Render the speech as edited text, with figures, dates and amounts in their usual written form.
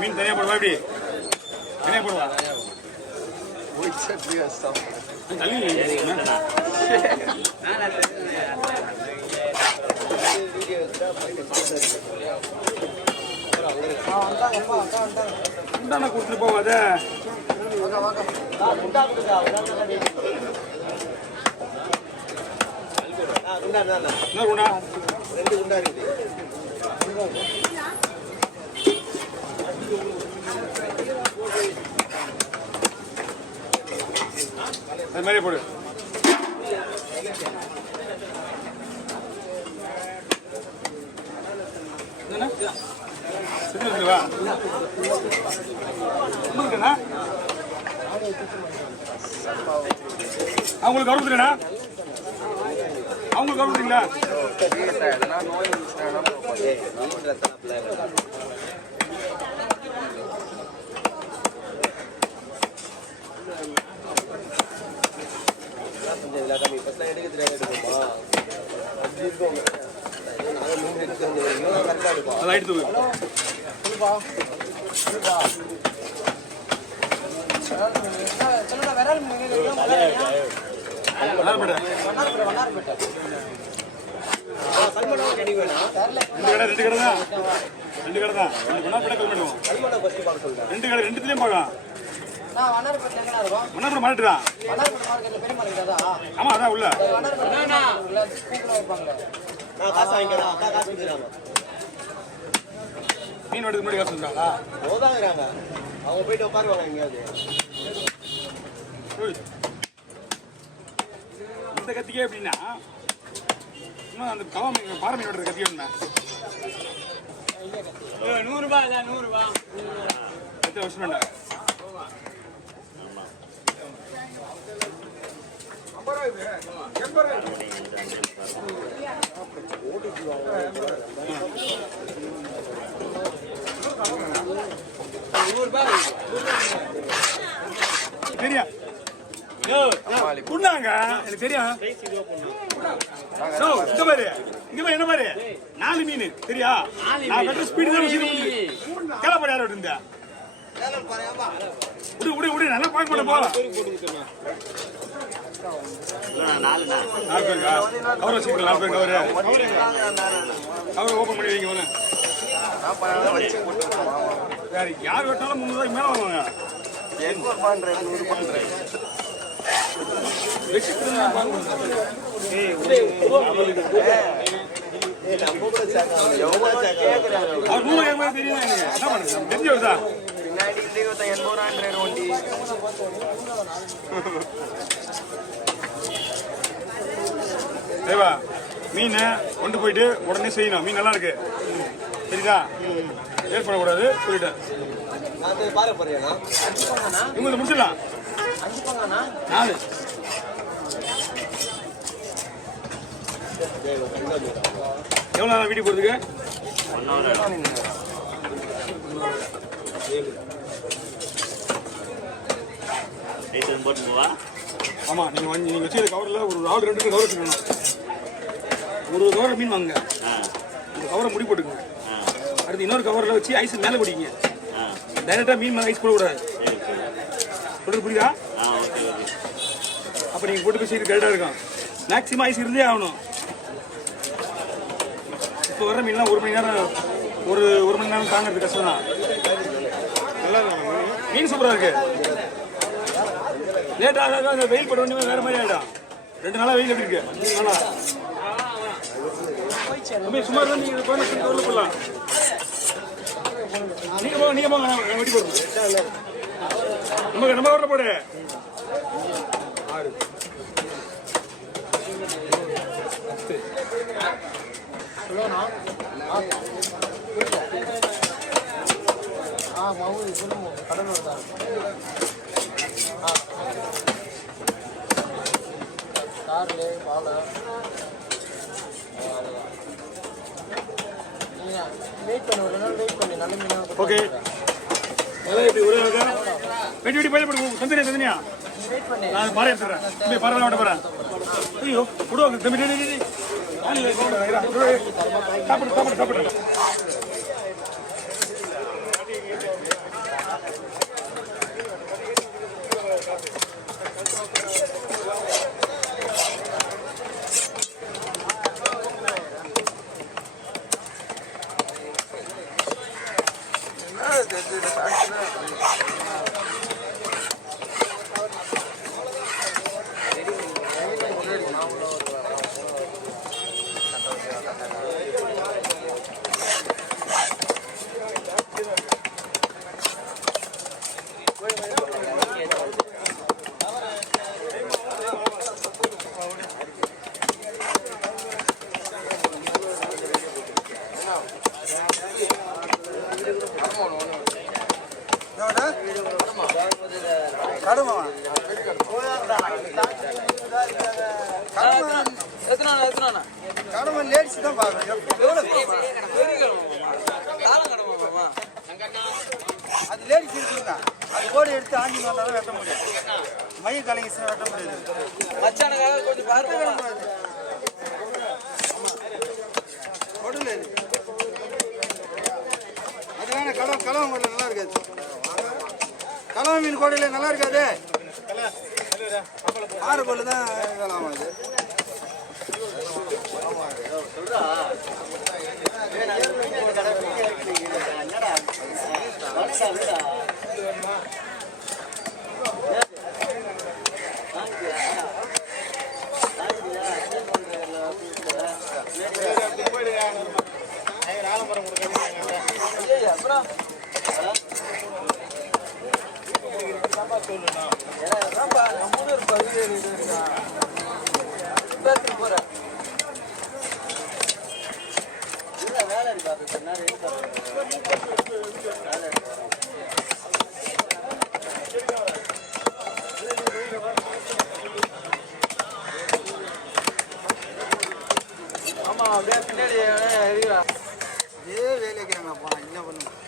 மீன் தனியாக போடுவா இப்படி தனியாக போடுவா தள்ளி உண்டான கொடுத்துட்டு போவாத என்ன குண்டா 2 குண்டா இருக்குது அது மாதிரி போடு அவங்களுக்கு கவர்ந்துட்டா அவங்களுக்கு கவர்ந்துட்டீங்களா ரெண்டுலயும் பார்க்கலாம் ஆமா அதான் உள்ள மீன் எடுத்து முன்னாடி காசு சொல்றாங்களா அவங்க போயிட்டு உட்காருவாங்க எங்கேயாவது இந்த கத்திக்கே எப்படின்னா இன்னும் அந்த கவா மீன் பாறை மீனோட கத்தி ஒண்ணு 100 ரூபாய் 100 ரூபாய் எத்தனை வருஷம் வேண்டாம் சரியா புண்ணாங்க எனக்கு தெரியும் இந்த மாதிரி என்ன மாதிரி 4 மீன் சரியா நான் கட்ட ஸ்பீடு தான் கேளப்பாடு யாரோட இருந்த விடு நல்லா பார்க்க மாட்டேன் போகலாம் அவரை வச்சுக்கலாம் 4 பேருக்கு அவரை ஓப்பன் பண்ணி வைங்க வேற யார் வெட்டாலும் 300 ரூபாய்க்கு மேலே வாங்குவாங்க அவர் 100 கேட்க தெரியும் என்ன பண்ணுங்க தெரிஞ்சு தேவா மீன் கொண்டு போயிட்டு உடனே செய்யணும் மீன் நல்லா இருக்கு சரிதா ஏற்படக்கூடாது சொல்லிட்டேன் உங்களுக்கு முடிச்சிடலாம் 4 எவ்வளோ நேரம் வீட்டுக்கு போகிறதுக்கு ஆமாம் நீங்கள் வச்சு கவரில் ஒரு 2 கவர் வச்சுக்கணும் ஒரு கவரை மீன் வாங்க இந்த கவரை முடி போட்டுக்கோங்க அடுத்து இன்னொரு கவரில் வச்சு ஐஸ் மேலே பிடிங்க டைரெக்டாக மீன் மேலே ஐஸ் போடக்கூடாது சொல்கிறது புரியுதா அப்போ நீங்கள் போட்டு போய் கரெக்டாக இருக்கும் மேக்ஸிமம் ஐஸ் இருந்தே ஆகணும் இப்போ வர மீன்லாம் 1 மணி நேரம் ஒரு மணி நேரம் தாங்கிறது கஷ்டம் தான் நல்லா மீன் சூப்பராக இருக்கு லேட்டாக அந்த வெயில் போட்ட உடனே வேறு மாதிரி ஆகிடும் 2 நாளாக வெயில் எப்படி இருக்கு நல்லா சுமார் தான் நீங்கள் கவரில் போடலாம் நீங்கள் போங்க வெட்டி போடுங்க நம்ம கவரில் போடு 6 கடலூர் தான் கார்லே பாலை வெயிட் பண்ணி ஒரு நாள் வெயிட் பண்ணி நல்ல மீனாக ஓகே வெட்டி பயிர் போடுவோம் தந்தனியா நான் பாறை எடுத்துறேன் தம்பி பாறை விட போறேன் ஐயோ குடுவாங்க தம்பி சாப்பிடு சாப்பிடு சாப்பிடு கடமை லேடிஸ் தான் பார்க்கணும். அது லேடிஸ் இருக்குங்க. அது கோடு எடுத்து ஆஞ்சி வந்தாலும் வெட்ட முடியும். மயில் கலைஞர் வெட்ட முடியாது. கொடுல அது வேணா கலவை முறையில் நல்லா இருக்காது. கலவை மீன் கோடையில் நல்லா இருக்காது. ஆறு கோல் தான் வேலாம் அது. ஆமா அப்படியே பின்னாடி வேலைக்கு என்ன பண்ணும்.